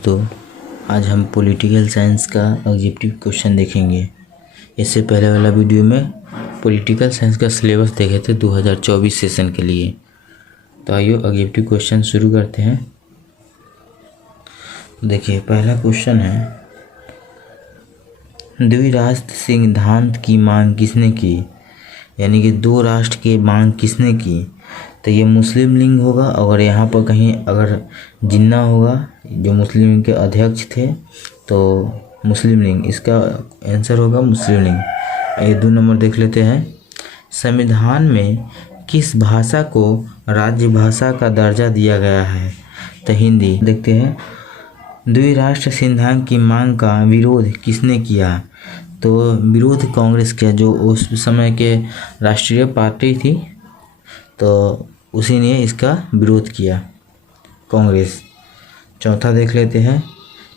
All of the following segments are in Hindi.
दोस्तों, आज हम पॉलिटिकल साइंस का ऑब्जेक्टिव क्वेश्चन देखेंगे। इससे पहले वाला वीडियो में पॉलिटिकल साइंस का सिलेबस देखे थे 2024 सेशन के लिए। तो आइए ऑब्जेक्टिव क्वेश्चन शुरू करते हैं। देखिए, पहला क्वेश्चन है, द्विराष्ट्र सिद्धांत की मांग किसने की? यानी कि दो राष्ट्र की मांग किसने की? तो ये मुस्लिम लीग होगा, और यहाँ पर कहीं अगर जिन्ना होगा जो मुस्लिम लीग के अध्यक्ष थे तो मुस्लिम लीग, इसका आंसर होगा मुस्लिम लीग। ये 2 नंबर देख लेते हैं। संविधान में किस भाषा को राज्य भाषा का दर्जा दिया गया है? तो हिंदी। देखते हैं, द्विराष्ट्र सिद्धांत की मांग का विरोध किसने किया? तो विरोध कांग्रेस किया, जो उस समय के राष्ट्रीय पार्टी थी, तो उसी ने इसका विरोध किया, कांग्रेस। चौथा देख लेते हैं,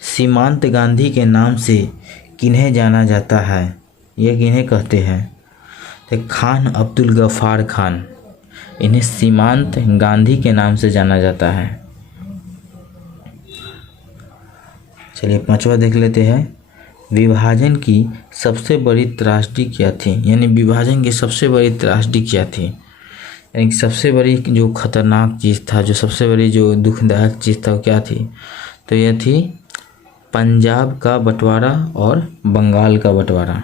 सीमांत गांधी के नाम से किन्हें जाना जाता है? ये किन्हें कहते हैं? तो खान अब्दुल गफ्फार खान, इन्हें सीमांत गांधी के नाम से जाना जाता है। चलिए 5वां देख लेते हैं, विभाजन की सबसे बड़ी त्रासदी क्या थी? यानी विभाजन की सबसे बड़ी त्रासदी क्या थी? यानी सबसे बड़ी जो खतरनाक चीज़ था, जो सबसे बड़ी जो दुखदायक चीज़ था, वो क्या थी? तो यह थी पंजाब का बंटवारा और बंगाल का बंटवारा।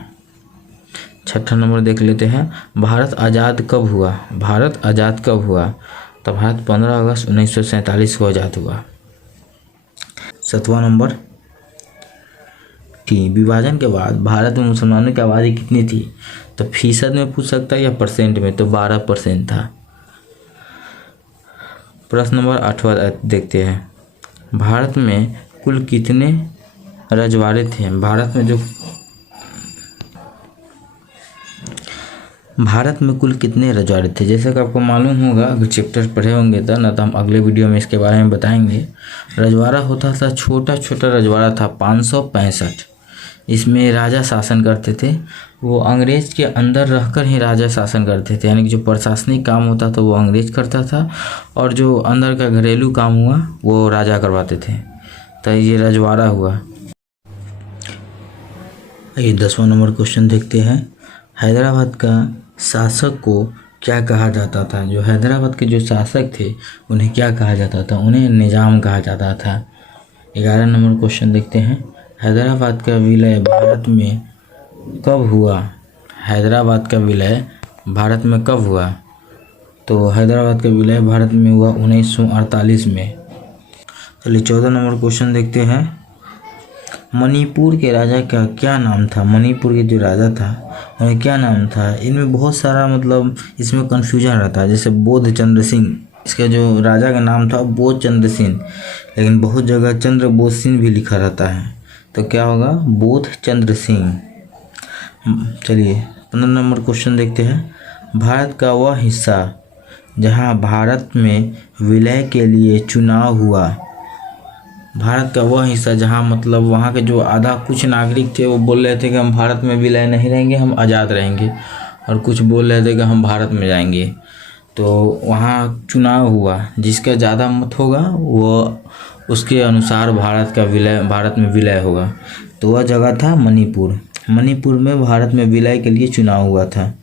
6ठा नंबर देख लेते हैं, भारत आज़ाद कब हुआ? भारत आज़ाद कब हुआ? तो भारत 15 अगस्त 1947 को आज़ाद हुआ। 7वां नंबर, विभाजन के बाद भारत में मुसलमानों की आबादी कितनी थी? तो फीसद में पूछ सकता है या परसेंट में? तो 12% था। प्रश्न नंबर 8वां देखते हैं, भारत में कुल कितने रजवाड़े थे? भारत में कुल कितने रजवाड़े थे? जैसे कि आपको मालूम होगा, अगर चैप्टर पढ़े होंगे तो, ना तो हम अगले वीडियो में इसके बारे में बताएंगे। रजवाड़ा होता था, छोटा छोटा रजवाड़ा था 565। इसमें राजा शासन करते थे, वो अंग्रेज के अंदर रहकर ही राजा शासन करते थे। यानी कि जो प्रशासनिक काम होता था वो अंग्रेज करता था, और जो अंदर का घरेलू काम हुआ वो राजा करवाते थे। तो ये रजवाड़ा हुआ। ये 10वां नंबर क्वेश्चन देखते हैं, हैदराबाद का शासक को क्या कहा जाता था? जो हैदराबाद के जो शासक थे उन्हें क्या कहा जाता था? उन्हें निजाम कहा जाता था। 11 नंबर क्वेश्चन देखते हैं, हैदराबाद का विलय भारत में कब हुआ? हैदराबाद का विलय भारत में कब हुआ? तो हैदराबाद का विलय भारत में हुआ 1948 में। चलिए 14 नंबर क्वेश्चन देखते हैं, मणिपुर के राजा का क्या नाम था? मणिपुर के जो राजा था उन्हें क्या नाम था? इनमें बहुत सारा इसमें कन्फ्यूजन रहता है। जैसे बोध चंद्र सिंह, इसका जो राजा का नाम था बोध चंद्र सिंह, लेकिन बहुत जगह चंद्र बोध सिंह भी लिखा रहता है। तो क्या होगा? बोध चंद्र सिंह। चलिए 15 नंबर क्वेश्चन देखते हैं, भारत का वह हिस्सा जहां भारत में विलय के लिए चुनाव हुआ। भारत का वह हिस्सा जहां वहाँ के जो आधा कुछ नागरिक थे वो बोल रहे थे कि हम भारत में विलय नहीं रहेंगे, हम आज़ाद रहेंगे, और कुछ बोल रहे थे कि हम भारत में जाएंगे। तो वहाँ चुनाव हुआ, जिसका ज़्यादा मत होगा वो उसके अनुसार भारत में विलय होगा। तो वह जगह था मणिपुर। मणिपुर में भारत में विलय के लिए चुनाव हुआ था।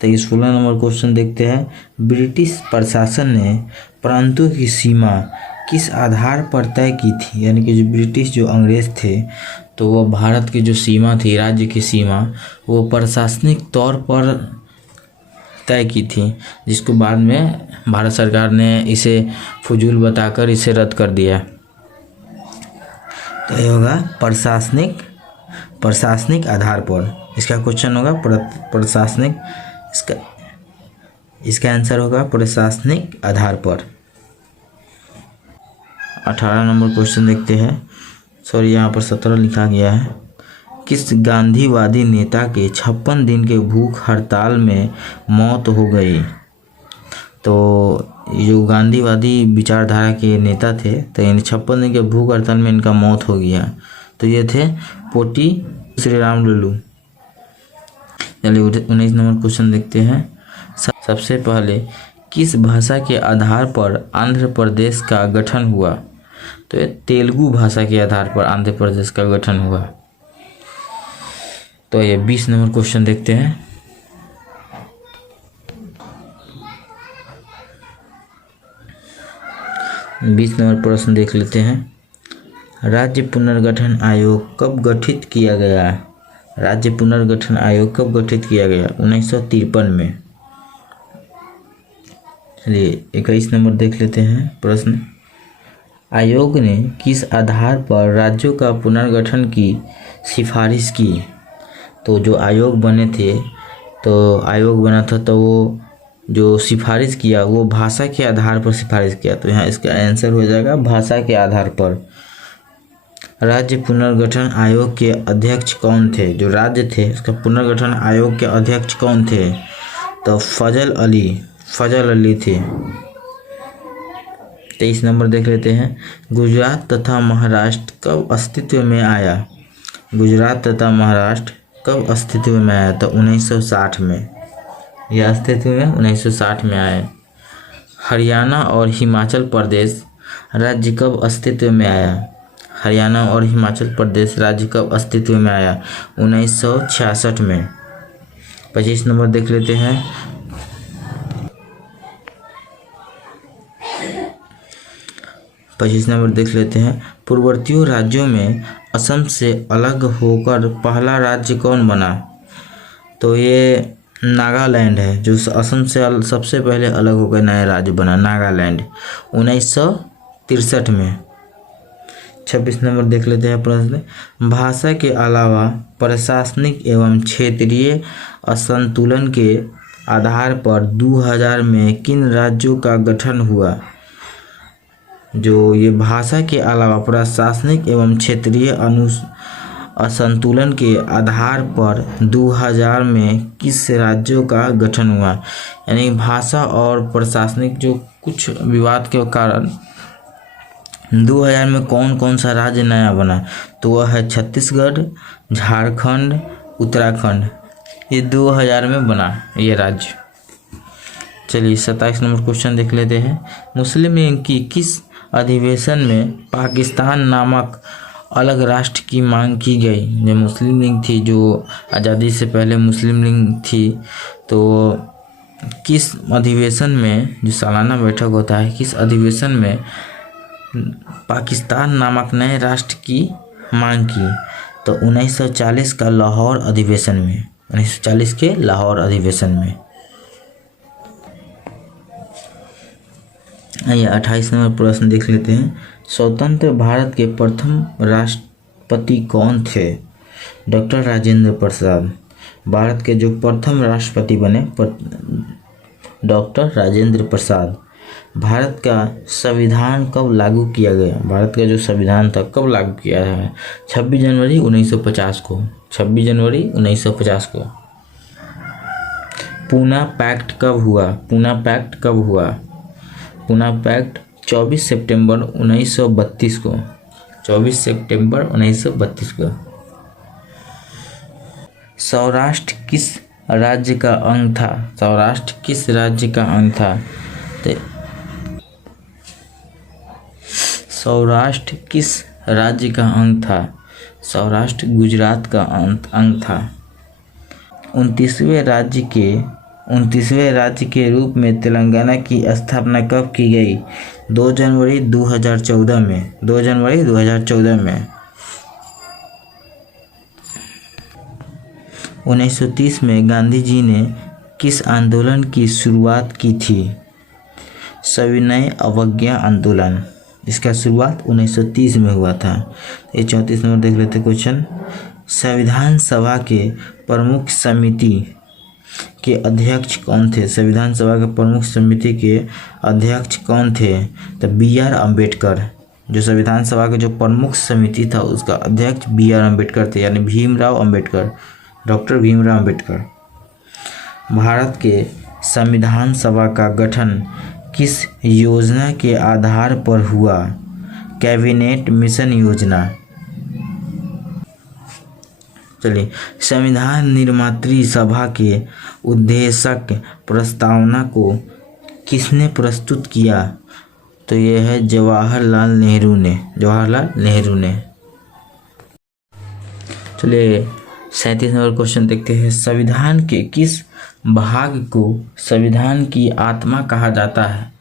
तो इस 16 नंबर क्वेश्चन देखते हैं, ब्रिटिश प्रशासन ने प्रांतों की सीमा किस आधार पर तय की थी? यानी कि जो ब्रिटिश जो अंग्रेज थे, तो वो भारत की जो सीमा थी, राज्य की सीमा, वो प्रशासनिक तौर पर तय की थी, जिसको बाद में भारत सरकार ने इसे फजूल बताकर इसे रद्द कर दिया। तो ये होगा प्रशासनिक आधार पर। इसका क्वेश्चन होगा प्रशासनिक, इसका आंसर होगा प्रशासनिक आधार पर। 18 नंबर क्वेश्चन देखते हैं, सॉरी यहाँ पर 17 लिखा गया है, किस गांधीवादी नेता के 56 दिन के भूख हड़ताल में मौत हो गई? तो जो गांधीवादी विचारधारा के नेता थे, तो इन 56 दिन के भूख हड़ताल में इनका मौत हो गया। तो ये थे पोटी श्री राम लुलू। चलिए 19 नंबर क्वेश्चन देखते हैं, सबसे पहले किस भाषा के आधार पर आंध्र प्रदेश का गठन हुआ? तो ये तेलुगु भाषा के आधार पर आंध्र प्रदेश का गठन हुआ। तो ये 20 नंबर क्वेश्चन देखते हैं। बीस नंबर प्रश्न देख लेते हैं। राज्य पुनर्गठन आयोग कब गठित किया गया? राज्य पुनर्गठन आयोग कब गठित किया गया? 1953 में। चलिए 21 नंबर देख लेते हैं प्रश्न। आयोग ने किस आधार पर राज्यों का पुनर्गठन की सिफारिश की? तो जो आयोग बने थे, तो आयोग बना था, तो वो जो सिफारिश किया वो भाषा के आधार पर सिफारिश किया। तो यहाँ इसका आंसर हो जाएगा भाषा के आधार पर। राज्य पुनर्गठन आयोग के अध्यक्ष कौन थे? जो राज्य थे उसका पुनर्गठन आयोग के अध्यक्ष कौन थे? तो फजल अली थे। 23 नंबर देख लेते हैं। गुजरात तथा महाराष्ट्र कब अस्तित्व में आया? गुजरात तथा महाराष्ट्र कब अस्तित्व में आया? तो 1960 में। यह अस्तित्व में 1960 में आए। हरियाणा और हिमाचल प्रदेश राज्य कब अस्तित्व में आया? हरियाणा और हिमाचल प्रदेश राज्य कब अस्तित्व में आया? 1966 में। 25 नंबर देख लेते हैं। पूर्ववर्ती राज्यों में असम से अलग होकर पहला राज्य कौन बना? तो ये नागालैंड है, जो असम से सबसे पहले अलग होकर नया राज्य बना, नागालैंड, 1963 में। 26 नंबर देख लेते हैं प्रश्न। भाषा के अलावा प्रशासनिक एवं क्षेत्रीय असंतुलन के आधार पर 2000 में किन राज्यों का गठन हुआ? जो ये भाषा के अलावा प्रशासनिक एवं क्षेत्रीय असंतुलन के आधार पर 2000 में किस राज्यों का गठन हुआ? यानी भाषा और प्रशासनिक जो कुछ विवाद के कारण 2000 में कौन कौन सा राज्य नया बना? तो वह है छत्तीसगढ़, झारखंड, उत्तराखंड। ये 2000 में बना ये राज्य। चलिए 27 नंबर क्वेश्चन देख लेते हैं। मुस्लिम लीग की किस अधिवेशन में पाकिस्तान नामक अलग राष्ट्र की मांग की गई? जो मुस्लिम लीग थी, जो आज़ादी से पहले मुस्लिम लीग थी, तो किस अधिवेशन में, जो सालाना बैठक होता है, किस अधिवेशन में पाकिस्तान नामक नए राष्ट्र की मांग की? तो 1940 का लाहौर अधिवेशन में, 1940 के लाहौर अधिवेशन में। आइए 28 नंबर प्रश्न देख लेते हैं। स्वतंत्र भारत के प्रथम राष्ट्रपति कौन थे? डॉक्टर राजेंद्र प्रसाद। भारत के जो प्रथम राष्ट्रपति बने डॉक्टर राजेंद्र प्रसाद। भारत का संविधान कब लागू किया गया? भारत का जो संविधान था कब लागू किया है? 26 जनवरी 1950 को। 26 जनवरी 1950 को। पूना पैक्ट कब हुआ? पूना पैक्ट कब हुआ? पूना पैक्ट 24 सितंबर 1932 को। 24 सितंबर 1932 को। सौराष्ट्र किस राज्य का अंग था? सौराष्ट्र किस राज्य का अंग था? तो सौराष्ट्र किस राज्य का अंग था? सौराष्ट्र गुजरात का अंग था। 29वें राज्य के रूप में तेलंगाना की स्थापना कब की गई? 2 जनवरी 2014 में। 2 जनवरी 2014 में। 1930 में गांधी जी ने किस आंदोलन की शुरुआत की थी? सविनय अवज्ञा आंदोलन। इसका शुरुआत 1930 में हुआ था। ये 34 नंबर देख लेते क्वेश्चन। संविधान सभा के प्रमुख समिति के अध्यक्ष कौन थे? संविधान सभा के प्रमुख समिति के अध्यक्ष कौन थे? तो B.R. अम्बेडकर। जो संविधान सभा के जो प्रमुख समिति था उसका अध्यक्ष B.R. अम्बेडकर थे, यानी भीमराव अम्बेडकर, डॉक्टर भीमराव अम्बेडकर। भारत के संविधान सभा का गठन किस योजना के आधार पर हुआ? कैबिनेट मिशन योजना। चलिए, संविधान निर्मात्री सभा के उद्देश्यक प्रस्तावना को किसने प्रस्तुत किया? तो ये है जवाहरलाल नेहरू ने। चलिए 37 नंबर क्वेश्चन देखते हैं। संविधान के किस भाग को संविधान की आत्मा कहा जाता है?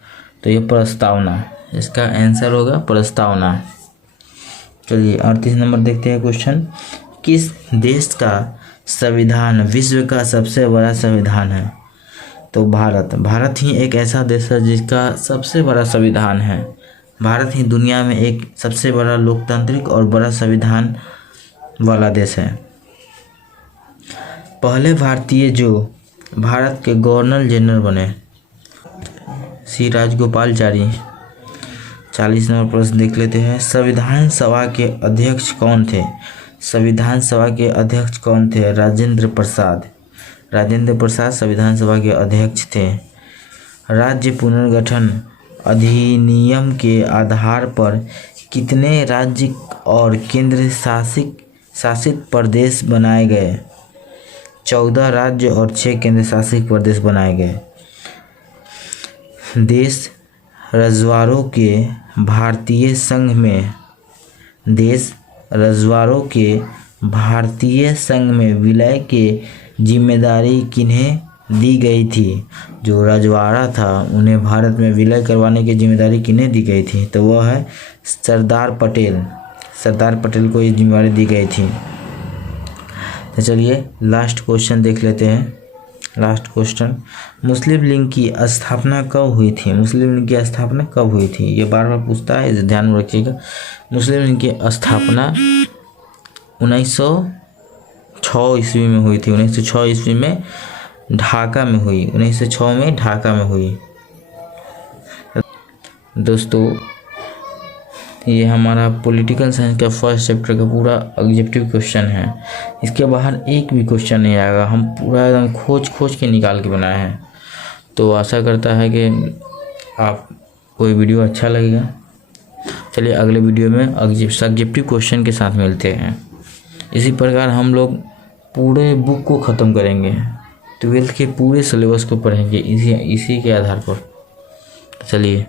तो ये प्रस्तावना, इसका आंसर होगा प्रस्तावना। चलिए 38 नंबर देखते हैं क्वेश्चन। किस देश का संविधान विश्व का सबसे बड़ा संविधान है? तो भारत ही एक ऐसा देश है जिसका सबसे बड़ा संविधान है। भारत ही दुनिया में एक सबसे बड़ा लोकतांत्रिक और बड़ा संविधान वाला देश है। पहले भारतीय जो भारत के गवर्नर जनरल बने, श्री राजगोपालचारी। 40 नंबर प्रश्न देख लेते हैं। संविधान सभा के अध्यक्ष कौन थे? संविधान सभा के अध्यक्ष कौन थे? राजेंद्र प्रसाद संविधान सभा के अध्यक्ष थे। राज्य पुनर्गठन अधिनियम के आधार पर कितने राज्य और केंद्र शासित प्रदेश बनाए गए? 14 राज्य और 6 केंद्र शासित प्रदेश बनाए गए। देश रजवाड़ों के भारतीय संघ में विलय के जिम्मेदारी किन्हें दी गई थी? जो रजवाड़ा था उन्हें भारत में विलय करवाने की जिम्मेदारी किन्हें दी गई थी? तो वह है सरदार पटेल को ये जिम्मेदारी दी गई थी। तो चलिए लास्ट क्वेश्चन देख लेते हैं। लास्ट क्वेश्चन, मुस्लिम लीग की स्थापना कब हुई थी? मुस्लिम लीग की स्थापना कब हुई थी? ये बार बार पूछता है, इसे ध्यान में रखिएगा। मुस्लिम लीग की स्थापना 1906 ईस्वी में हुई थी। 1906 ईस्वी में ढाका में हुई। 1906 में ढाका में हुई। दोस्तों ये हमारा पॉलिटिकल साइंस का फर्स्ट चैप्टर का पूरा ऑब्जेक्टिव क्वेश्चन है। इसके बाहर एक भी क्वेश्चन नहीं आएगा। हम पूरा एकदम खोज के निकाल के बनाए हैं। तो आशा करता है कि आपको ये वीडियो अच्छा लगेगा। चलिए अगले वीडियो में ऑब्जेक्टिव क्वेश्चन के साथ मिलते हैं। इसी प्रकार हम लोग पूरे बुक को ख़त्म करेंगे, 12th के पूरे सिलेबस को पढ़ेंगे इसी के आधार पर। चलिए।